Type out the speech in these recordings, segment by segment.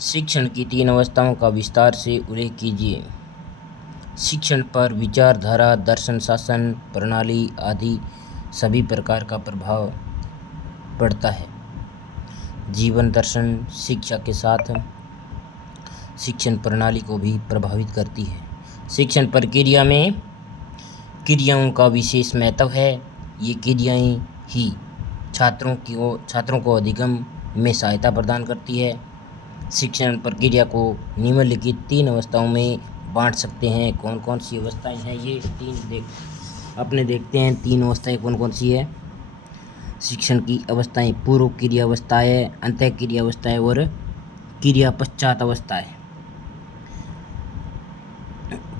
शिक्षण की तीन अवस्थाओं का विस्तार से उल्लेख कीजिए। शिक्षण पर विचारधारा, दर्शन, शासन प्रणाली आदि सभी प्रकार का प्रभाव पड़ता है। जीवन दर्शन शिक्षा के साथ शिक्षण प्रणाली को भी प्रभावित करती है। शिक्षण प्रक्रिया में क्रियाओं का विशेष महत्व है। ये क्रियाएं ही छात्रों को अधिगम में सहायता प्रदान करती है। शिक्षण प्रक्रिया को निम्नलिखित तीन अवस्थाओं में बांट सकते हैं। कौन कौन सी अवस्थाएं हैं ये देखते हैं। तीन अवस्थाएं कौन कौन सी है शिक्षण की अवस्थाएं? पूर्व क्रिया अवस्था है, अंत्य क्रिया अवस्था है और क्रिया पश्चात अवस्था है।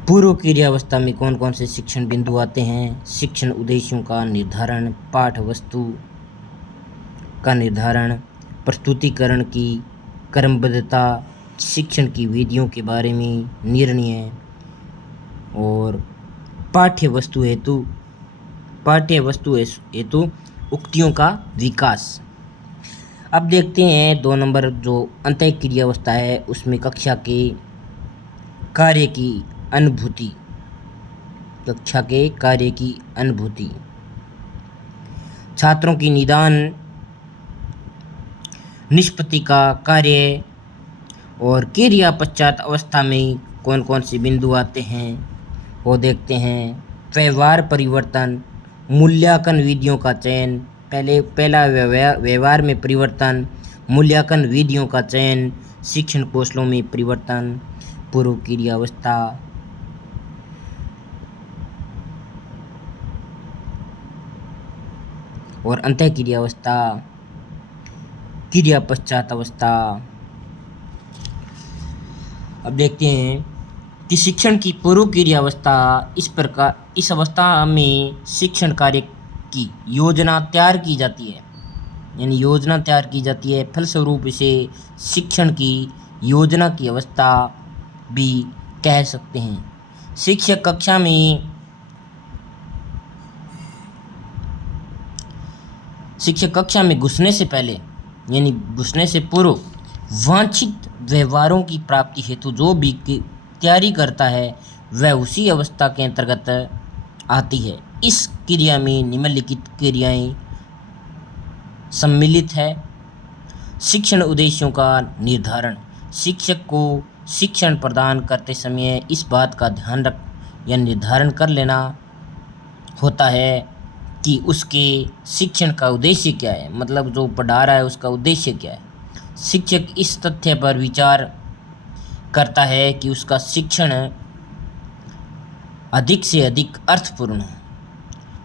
पूर्व क्रिया अवस्था में कौन कौन से शिक्षण बिंदु आते हैं? शिक्षण उद्देश्यों का निर्धारण, पाठ वस्तु का निर्धारण, प्रस्तुतिकरण की क्रमबद्धता, शिक्षण की विधियों के बारे में निर्णय और पाठ्य वस्तु हेतु उक्तियों का विकास। अब देखते हैं 2 नंबर जो अंतः क्रिया अवस्था है उसमें कक्षा के कार्य की अनुभूति, छात्रों की निदान निष्पत्ति का कार्य। और क्रिया पश्चात अवस्था में कौन कौन से बिंदु आते हैं वो देखते हैं। व्यवहार परिवर्तन, मूल्यांकन विधियों का चयन। पहला व्यवहार में परिवर्तन, मूल्यांकन विधियों का चयन, शिक्षण कौशलों में परिवर्तन। पूर्व क्रिया अवस्था और अंतः क्रिया अवस्था, क्रिया पश्चात अवस्था। अब देखते हैं कि शिक्षण की पूर्व क्रिया अवस्था इस अवस्था में शिक्षण कार्य की योजना तैयार की जाती है, फलस्वरूप इसे शिक्षण की योजना की अवस्था भी कह सकते हैं। शिक्षक कक्षा में घुसने से पहले यानी घुसने से पूर्व वांछित व्यवहारों की प्राप्ति हेतु जो भी तैयारी करता है वह उसी अवस्था के अंतर्गत आती है। इस क्रिया में निम्नलिखित क्रियाएं सम्मिलित है। शिक्षण उद्देश्यों का निर्धारण, शिक्षक को शिक्षण प्रदान करते समय इस बात का निर्धारण कर लेना होता है कि उसके शिक्षण का उद्देश्य क्या है, मतलब जो पढ़ा रहा है उसका उद्देश्य क्या है। शिक्षक इस तथ्य पर विचार करता है कि उसका शिक्षण अधिक से अधिक अर्थपूर्ण हो।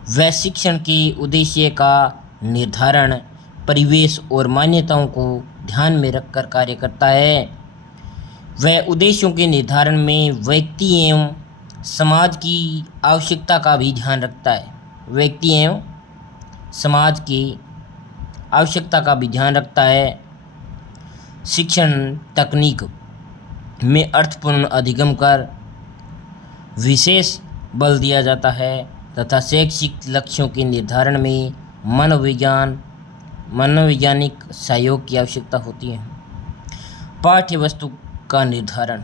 वह शिक्षण के उद्देश्य का निर्धारण परिवेश और मान्यताओं को ध्यान में रखकर कार्य करता है। वह उद्देश्यों के निर्धारण में व्यक्ति एवं समाज की आवश्यकता का भी ध्यान रखता है। शिक्षण तकनीक में अर्थपूर्ण अधिगम कर विशेष बल दिया जाता है तथा शैक्षिक लक्ष्यों के निर्धारण में मनोवैज्ञानिक सहयोग की आवश्यकता होती है। पाठ्य वस्तु का निर्धारण,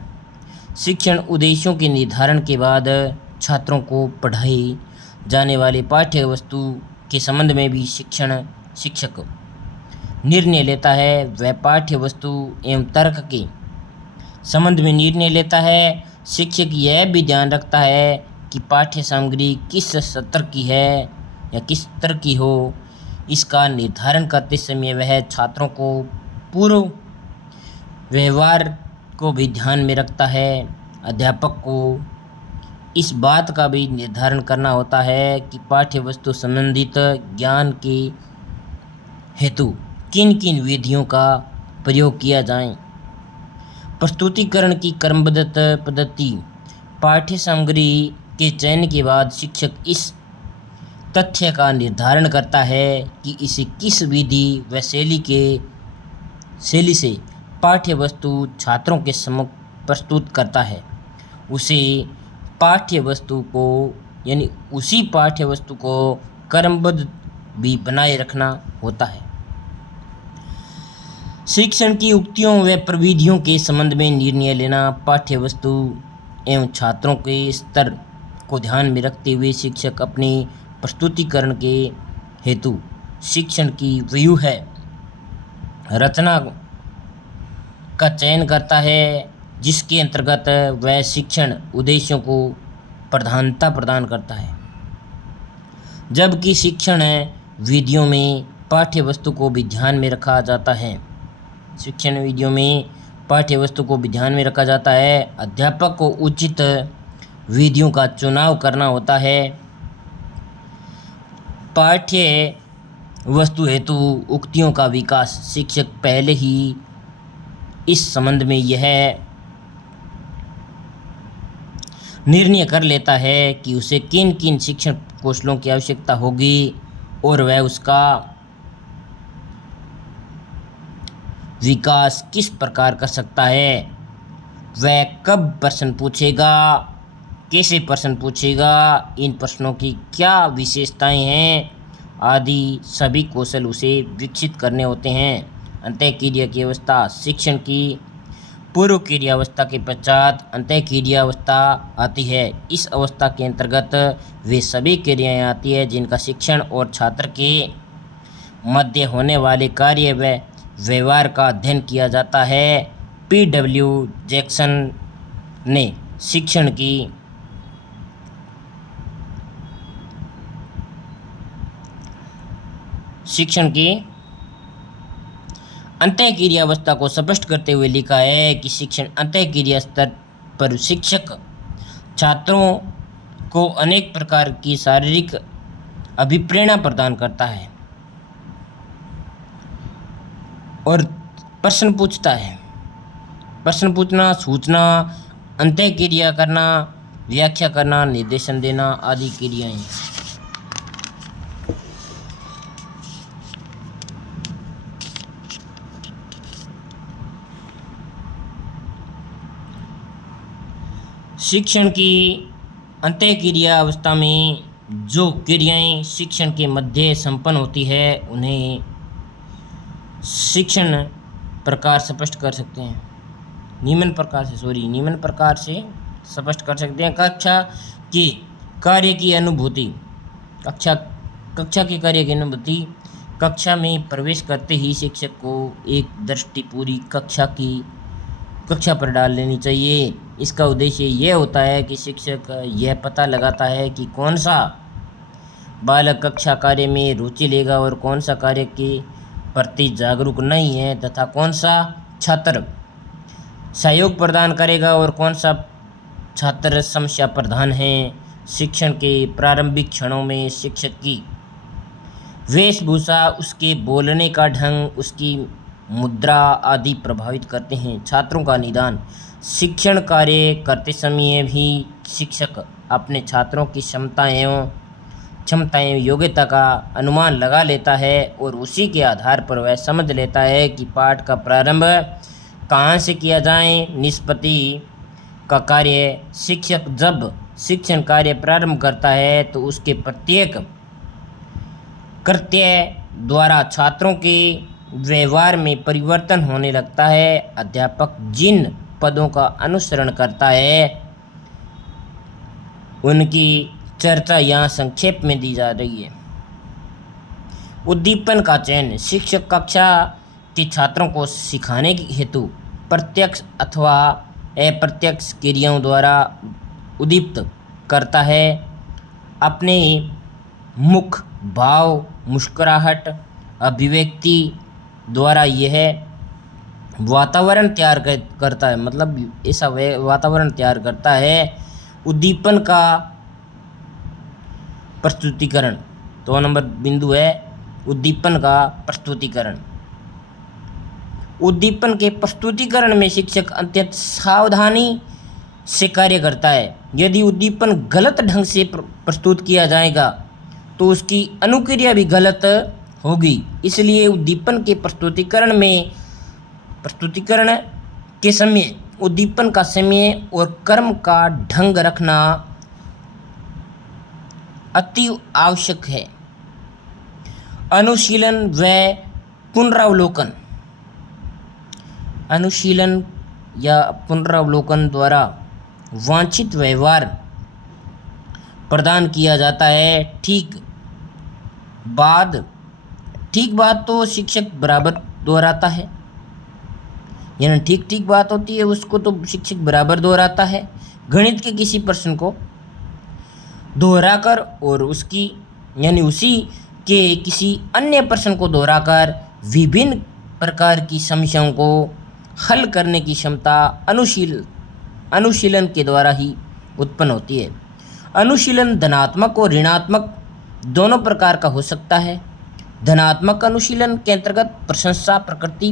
शिक्षण उद्देश्यों के निर्धारण के बाद छात्रों को पढ़ाई जाने वाले पाठ्य वस्तु के संबंध में भी शिक्षक निर्णय लेता है। वह पाठ्य वस्तु एवं तर्क के संबंध में निर्णय लेता है। शिक्षक यह भी ध्यान रखता है कि पाठ्य सामग्री किस स्तर की है या किस स्तर की हो। इसका निर्धारण करते समय वह छात्रों को पूर्व व्यवहार को भी ध्यान में रखता है। अध्यापक को इस बात का भी निर्धारण करना होता है कि पाठ्य वस्तु संबंधित ज्ञान के हेतु किन किन विधियों का प्रयोग किया जाए। प्रस्तुतिकरण की क्रमबद्ध पद्धति, पाठ्य सामग्री के चयन के बाद शिक्षक इस तथ्य का निर्धारण करता है कि इसे किस विधि व शैली से पाठ्य वस्तु छात्रों के सम्मुख प्रस्तुत करता है। उसी पाठ्य वस्तु को क्रमबद्ध भी बनाए रखना होता है। शिक्षण की उक्तियों व प्रविधियों के संबंध में निर्णय लेना पाठ्य वस्तु एवं छात्रों के स्तर को ध्यान में रखते हुए शिक्षक अपने प्रस्तुतिकरण के हेतु शिक्षण की व्यूह रचना का चयन करता है, जिसके अंतर्गत वह शिक्षण उद्देश्यों को प्रधानता प्रदान करता है। जबकि शिक्षण विधियों में पाठ्य वस्तु को भी ध्यान में रखा जाता है। शिक्षण विधियों में पाठ्य वस्तु को भी ध्यान में रखा जाता है। अध्यापक को उचित विधियों का चुनाव करना होता है। पाठ्य वस्तु हेतु उक्तियों का विकास शिक्षक पहले ही इस संबंध में यह निर्णय कर लेता है कि उसे किन किन शिक्षण कौशलों की आवश्यकता होगी और वह उसका विकास किस प्रकार कर सकता है। वह कब प्रश्न पूछेगा, कैसे प्रश्न पूछेगा, इन प्रश्नों की क्या विशेषताएं हैं आदि सभी कौशल उसे विकसित करने होते हैं। अंतःक्रिया की अवस्था शिक्षण की पूर्व क्रियावस्था के पश्चात अंतःक्रियावस्था आती है। इस अवस्था के अंतर्गत वे सभी क्रियाएं आती है जिनका शिक्षण और छात्र के मध्य होने वाले कार्य व व्यवहार का अध्ययन किया जाता है। P.W. जैक्सन ने शिक्षण की अंतःक्रियावस्था को स्पष्ट करते हुए लिखा है कि शिक्षण अंतःक्रिया स्तर पर शिक्षक छात्रों को अनेक प्रकार की शारीरिक अभिप्रेरणा प्रदान करता है और प्रश्न पूछता है। प्रश्न पूछना, सूचना, अंतःक्रिया करना, व्याख्या करना, निर्देशन देना आदि क्रियाएं। शिक्षण की अंतःक्रिया अवस्था में जो क्रियाएं शिक्षण के मध्य संपन्न होती है उन्हें शिक्षण प्रकार स्पष्ट कर सकते हैं। निम्न प्रकार से स्पष्ट कर सकते हैं। कक्षा के कार्य की अनुभूति। कक्षा के कार्य की अनुभूति कक्षा में प्रवेश करते ही शिक्षक को एक दृष्टि पूरी कक्षा पर डाल लेनी चाहिए। इसका उद्देश्य यह होता है कि शिक्षक यह पता लगाता है कि कौन सा बालक कक्षा कार्य में रुचि लेगा और कौन सा कार्य के प्रति जागरूक नहीं है तथा कौन सा छात्र सहयोग प्रदान करेगा और कौन सा छात्र समस्या प्रधान है। शिक्षण के प्रारंभिक क्षणों में शिक्षक की वेशभूषा, उसके बोलने का ढंग, उसकी मुद्रा आदि प्रभावित करते हैं छात्रों का निदान। शिक्षण कार्य करते समय भी शिक्षक अपने छात्रों की क्षमताएं योग्यता का अनुमान लगा लेता है और उसी के आधार पर वह समझ लेता है कि पाठ का प्रारंभ कहाँ से किया जाए। निष्पत्ति का कार्य शिक्षक जब शिक्षण कार्य प्रारंभ करता है तो उसके प्रत्येक कृत्य द्वारा छात्रों के व्यवहार में परिवर्तन होने लगता है। अध्यापक जिन पदों का अनुसरण करता है उनकी चर्चा यहाँ संक्षेप में दी जा रही है। उद्दीपन का चयन शिक्षक कक्षा के छात्रों को सिखाने के हेतु प्रत्यक्ष अथवा अप्रत्यक्ष क्रियाओं द्वारा उद्दीपित करता है। अपने मुख भाव, मुस्कुराहट, अभिव्यक्ति द्वारा यह वातावरण तैयार करता है, मतलब ऐसा वातावरण तैयार करता है। उद्दीपन का प्रस्तुतिकरण 2 नंबर बिंदु है उद्दीपन का प्रस्तुतिकरण। उद्दीपन के प्रस्तुतिकरण में शिक्षक अत्यंत सावधानी से कार्य करता है। यदि उद्दीपन गलत ढंग से प्रस्तुत किया जाएगा तो उसकी अनुक्रिया भी गलत होगी। इसलिए उद्दीपन के प्रस्तुतिकरण के समय उद्दीपन का समय और क्रम का ढंग रखना अति आवश्यक है। अनुशीलन व पुनरावलोकन अनुशीलन या पुनरावलोकन द्वारा वांछित व्यवहार प्रदान किया जाता है। ठीक बात तो शिक्षक बराबर दोहराता है, यानी ठीक बात होती है उसको तो शिक्षक बराबर दोहराता है। गणित के किसी प्रश्न को दोहराकर और उसी के किसी अन्य प्रश्न को दोहराकर विभिन्न प्रकार की समस्याओं को हल करने की क्षमता अनुशीलन के द्वारा ही उत्पन्न होती है। अनुशीलन धनात्मक और ऋणात्मक दोनों प्रकार का हो सकता है। धनात्मक अनुशीलन के अंतर्गत प्रशंसा, प्रकृति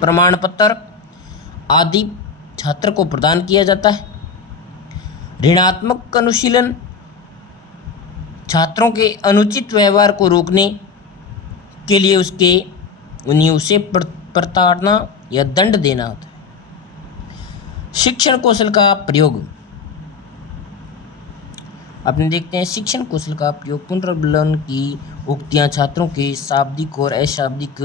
प्रमाण पत्र आदि छात्र को प्रदान किया जाता है। ऋणात्मक अनुशीलन छात्रों के अनुचित व्यवहार को रोकने के लिए उसे प्रताड़ना या दंड देना होता है। शिक्षण कौशल का प्रयोग अपने देखते हैं। शिक्षण कौशल का प्रयोग पुनर्वलोकन की उक्तियां छात्रों के शाब्दिक और अशाब्दिक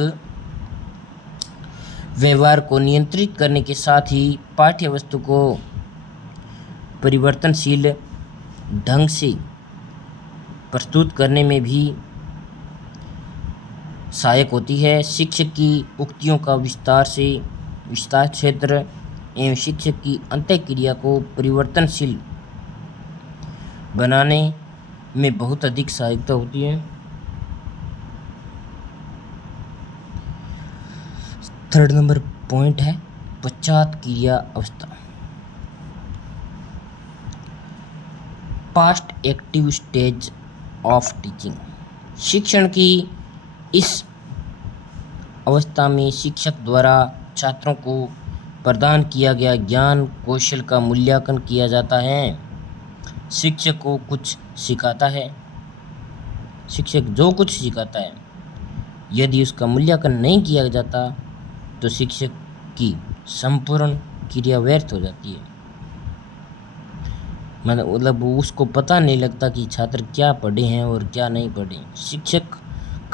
व्यवहार को नियंत्रित करने के साथ ही पाठ्य वस्तु को परिवर्तनशील ढंग से प्रस्तुत करने में भी सहायक होती है। शिक्षक की उक्तियों का विस्तार क्षेत्र एवं शिक्षक की अंतःक्रिया को परिवर्तनशील बनाने में बहुत अधिक सहायता होती है। थर्ड नंबर पॉइंट है पश्चात क्रिया अवस्था। Past active stage of teaching. शिक्षण की इस अवस्था में शिक्षक द्वारा छात्रों को प्रदान किया गया ज्ञान कौशल का मूल्यांकन किया जाता है। शिक्षक को कुछ सिखाता है, शिक्षक जो कुछ सिखाता है यदि उसका मूल्यांकन नहीं किया जाता तो शिक्षक की संपूर्ण क्रिया व्यर्थ हो जाती है। मतलब उसको पता नहीं लगता कि छात्र क्या पढ़े हैं और क्या नहीं पढ़े। शिक्षक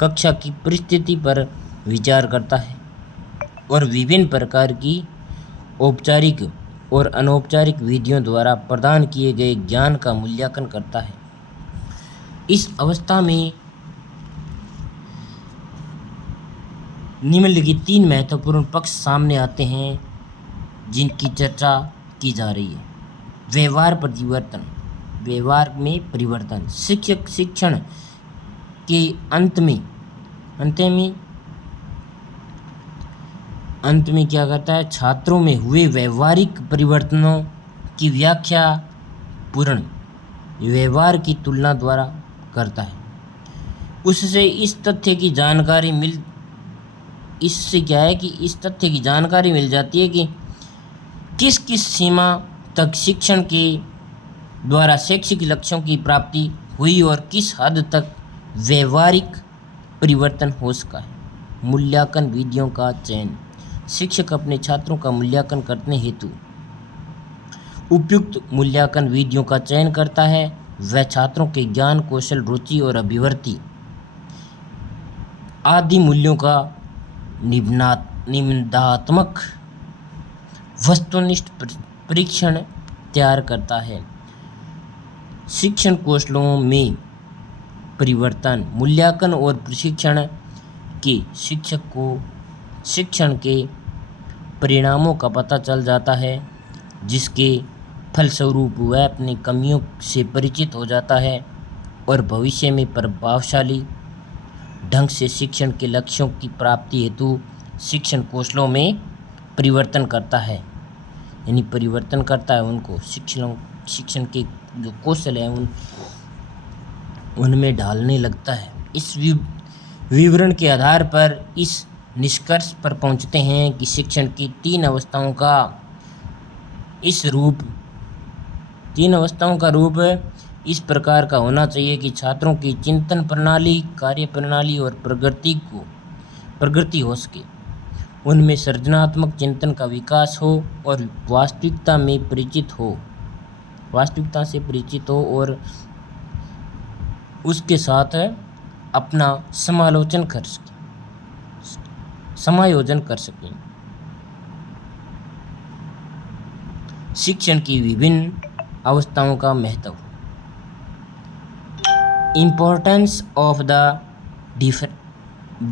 कक्षा की परिस्थिति पर विचार करता है और विभिन्न प्रकार की औपचारिक और अनौपचारिक विधियों द्वारा प्रदान किए गए ज्ञान का मूल्यांकन करता है। इस अवस्था में निम्नलिखित 3 महत्वपूर्ण पक्ष सामने आते हैं जिनकी चर्चा की जा रही है। व्यवहार में परिवर्तन। शिक्षक शिक्षण के अंत में क्या करता है? छात्रों में हुए व्यवहारिक परिवर्तनों की व्याख्या पूर्ण व्यवहार की तुलना द्वारा करता है। उससे इस तथ्य की जानकारी मिल जाती है कि किस किस सीमा तक शिक्षण के द्वारा शैक्षिक लक्ष्यों की प्राप्ति हुई और किस हद तक व्यवहारिक परिवर्तन हो सका है। मूल्यांकन विधियों का चयन। शिक्षक अपने छात्रों का मूल्यांकन करने हेतु उपयुक्त मूल्यांकन विधियों का चयन करता है। वह छात्रों के ज्ञान कौशल रुचि और अभिवृत्ति आदि मूल्यों का निबंधात्मक वस्तुनिष्ठ परीक्षण तैयार करता है। शिक्षण कौशलों में परिवर्तन। मूल्यांकन और प्रशिक्षण के शिक्षक को शिक्षण के परिणामों का पता चल जाता है जिसके फलस्वरूप वह अपनी कमियों से परिचित हो जाता है और भविष्य में प्रभावशाली ढंग से शिक्षण के लक्ष्यों की प्राप्ति हेतु शिक्षण कौशलों में परिवर्तन करता है। यानी परिवर्तन करता है उनको शिक्षण के जो कौशल हैं उनमें ढालने लगता है। इस विवरण के आधार पर इस निष्कर्ष पर पहुंचते हैं कि शिक्षण की 3 अवस्थाओं का रूप इस प्रकार का होना चाहिए कि छात्रों की चिंतन प्रणाली, कार्य प्रणाली और प्रगति हो सके। उनमें सृजनात्मक चिंतन का विकास हो और वास्तविकता से परिचित हो और उसके साथ अपना समायोजन कर सकें। शिक्षण की विभिन्न अवस्थाओं का महत्व। Importance of the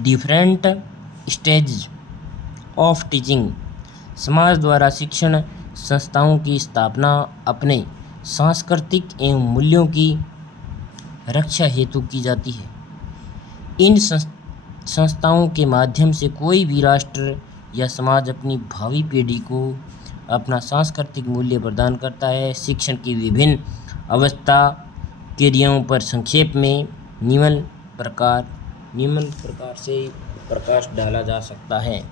different stage of teaching. समाज द्वारा शिक्षण संस्थाओं की स्थापना अपने सांस्कृतिक एवं मूल्यों की रक्षा हेतु की जाती है। इन संस्थाओं के माध्यम से कोई भी राष्ट्र या समाज अपनी भावी पीढ़ी को अपना सांस्कृतिक मूल्य प्रदान करता है। शिक्षण की विभिन्न अवस्था क्रियाओं पर संक्षेप में निम्न प्रकार से प्रकाश डाला जा सकता है।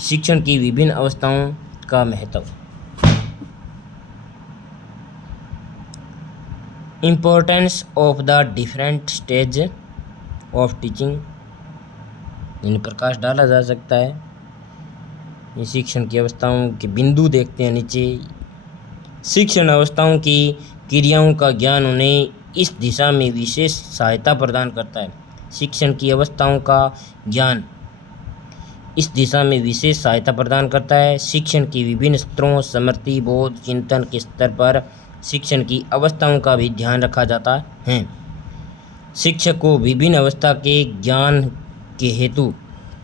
शिक्षण की विभिन्न अवस्थाओं का महत्व। Importance of the different stage of teaching, इन प्रकाश डाला जा सकता है। ये शिक्षण की अवस्थाओं के बिंदु देखते हैं नीचे। शिक्षण अवस्थाओं की क्रियाओं का ज्ञान उन्हें इस दिशा में विशेष सहायता प्रदान करता है। शिक्षण की अवस्थाओं का ज्ञान इस दिशा में विशेष सहायता प्रदान करता है। शिक्षण की विभिन्न स्तरों, स्मृति, बोध, चिंतन के स्तर पर शिक्षण की अवस्थाओं का भी ध्यान रखा जाता है। शिक्षक को विभिन्न अवस्था के ज्ञान के हेतु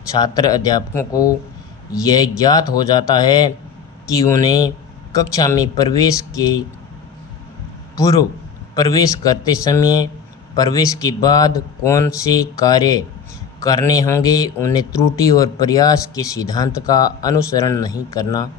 छात्र अध्यापकों को यह ज्ञात हो जाता है कि उन्हें कक्षा में प्रवेश के पूर्व, प्रवेश करते समय, प्रवेश के बाद कौन से कार्य करने होंगे। उन्हें त्रुटि और प्रयास के सिद्धांत का अनुसरण नहीं करना